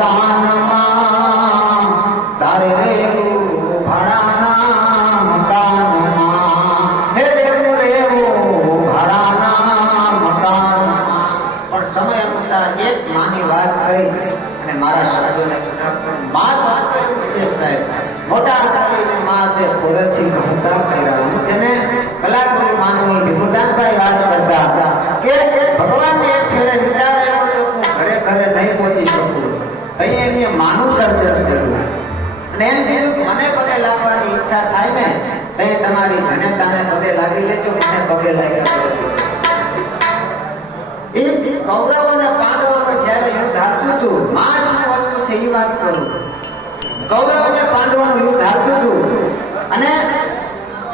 જાનમાં તારે રેવું ભાડાના મકાનમાં હે રેવું ભાડાના મકાનમાં પણ સમય અનુસાર એક માની વાત કહી અને મારા શબ્દોને માં તત્વ એવું છે સાહેબ મોટા કરીને માં તે ખોરેથી કહતા કર્યા જેને કલાગુરુ માનવી ભીખુદાનભાઈ વાત કરતા કે ભગવાનને એક ફેરે વિચાર આવ્યો તો હું ઘરે ઘરે નહીં પહોંચી શકું અહીં એને માનું સર્જન કર્યું અને એમ કીધું કે મને પગે લાગવાની ઈચ્છા થાય ને તે તમારી જનતાને પગે લાગી લેજો મને પગે લાગ્યા એ કૌરવ અને પાંડવોનો જ્યારે યુદ્ધ હાલતું હતું માં શું વસ્તુ છે એ વાત કરું કૌરવ અને પાંડવોનું યુદ્ધ હાલતું હતું અને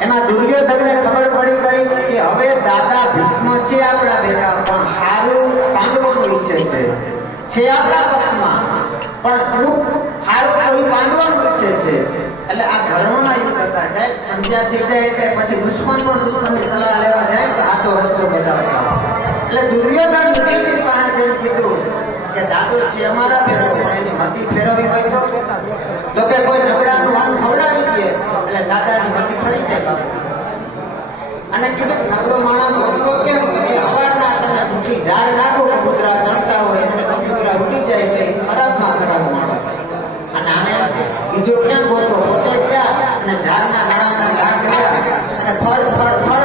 એમાં દુર્યોધનને ખબર પડી ગઈ કે હવે દાદા ભીષ્મ છે આપણા ભેગા પણ હારું પાંડવોનું ઈચ્છે છે આપણા પક્ષમાં પણ શું હારું કોઈ પાંડવોનું ઈચ્છે છે એટલે આ ધર્મના યુદ્ધ હતા સાહેબ સંધ્યા થઈ જાય એટલે પછી દુશ્મન પણ દુશ્મનની સલાહ લેવા જાય તો આતો રસ્તો બતાવતા એટલે દુર્યોધન યુધિષ્ઠિર પાસે જઈને કીધું કે દાદો છે અમારા ભેગો પણ એની મતિ ફેરવવી હોય તો કે કોઈ નબળાનું અન્ન ખવડાવી દે એટલે દાદાની મતિ ફરી જાય અને કીધું કે નબળો માણસ બોલવો કેમ કે અવારના તમે ભૂખી ઝાડ નાખો કે કૂતરા ચણતા હોય અને કૂતરા ઉડી જાય તો ખરાબમાં ખરાબ માણસ અને આને બીજો ક્યાં ગોતો પોતે ક્યાં અને ઝાડના નાણામાં ઝાડ ગયા અને ફળ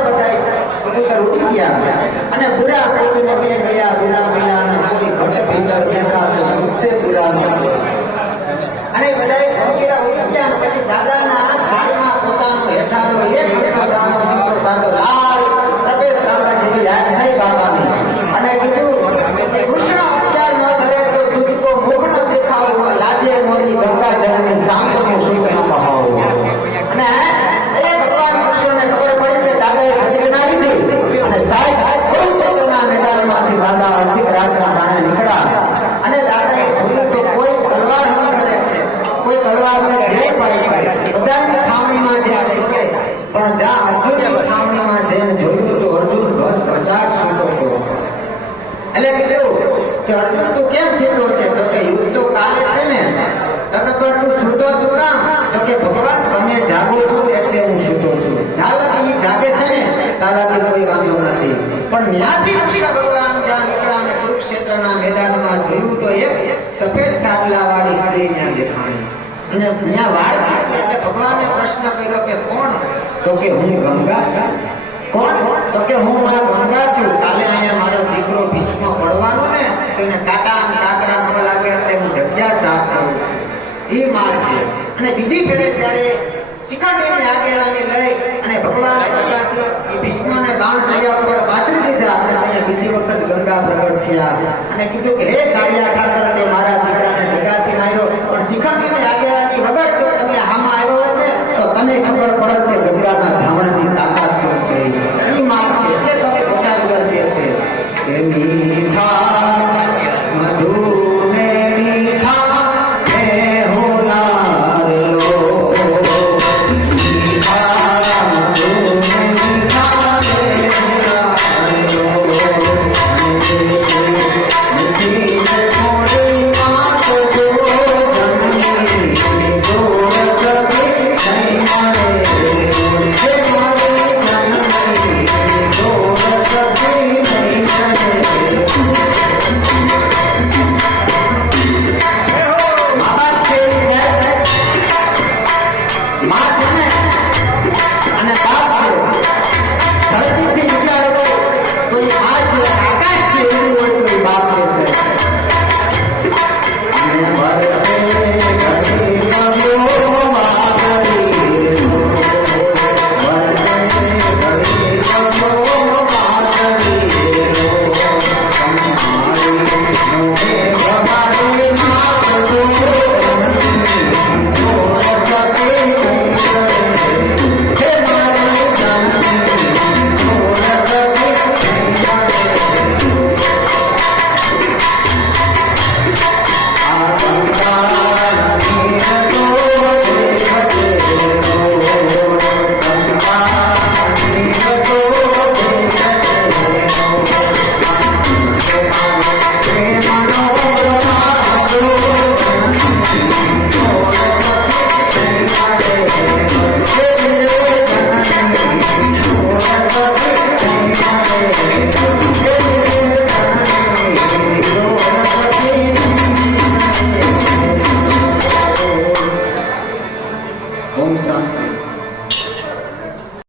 બધાય કબૂતર ઉડી ગયા અને બુરા કોઈને બે ગયા બુરા મિલાને કોઈ ઘટ ભીતર દેખા તો મુझसे બુરા અને બધાય ભોગીડા ઉડી ગયા પછી દાદાના થાળીમાં પોતાનો હેઠારો એક હપ્તો દાણો મૂક્યો દાદો લાલ પ્રભે ત્રાંબા જેવી યાદ થઈ બાબાની અને કીધું કે કૃષ્ણ હથિયાર ન ધરે તો તુજકો મુખ ન દેખાવો લાજે મોરી ગંગા જળને શાંતનો શુદ્ધ ન બહાવો અને ભગવાન કૃષ્ણને ખબર પડી કે દાદાએ પ્રતિજ્ઞા લીધી અને સાહેબ કુરુક્ષેત્રના મેદાનમાંથી દાદા અર્ધિક રાતના બાણે નીકળ્યા અને દાદાએ જોયું તો કોઈ તલવાર હમી કરે છે કોઈ તલવારને ઘેર પાય છે બધાની છાવણીમાં જે આવે પણ જ્યાં અર્જુનની છાવણીમાં જઈને જોયું તો અર્જુન ઘસાટ સૂતો હતો એટલે કીધું કે અર્જુન તું કેમ સૂતો છે તો કે યુદ્ધ તો કાલે છે ને તમે પણ તું સૂતો છું કામ તો કે ભગવાન તમે જાગો છો એટલે હું સૂતો છું જાગી એ જાગે છે ને તારાથી કોઈ વાંધો નથી પણ ન્યાથી કૃષ્ણ ભગવાન જ્યાં નીકળ્યા અને કુરુક્ષેત્રના મેદાનમાં જોયું તો એક સફેદ સાબલા વાળી સ્ત્રી ત્યાં દેખાણી અને ત્યાં વાળ કાઢી એટલે ભગવાને પ્રશ્ન કર્યો કે કોણ તો કે હું ગંગા છું કોણ તો કે હું મારા ગંગા છું કાલે અહીંયા મારો દીકરો ભીષ્મ પડવાનો ને તો એને કાંટા અને કાકરા ન લાગે એટલે હું જગ્યા સાફ કરું છું એ માં છે અને બીજી ફેરે જ્યારે શિખંડીની આગેવાની લઈ અને ભગવાને કદાચ એ ભીષ્મને બાણ સૈયા ઉપર પાથરી દીધા અને ત્યાં બીજી વખત ગંગા પ્રગટ થયા અને કીધું કે હે કાળિયા ઠાકર તે મારા દીકરા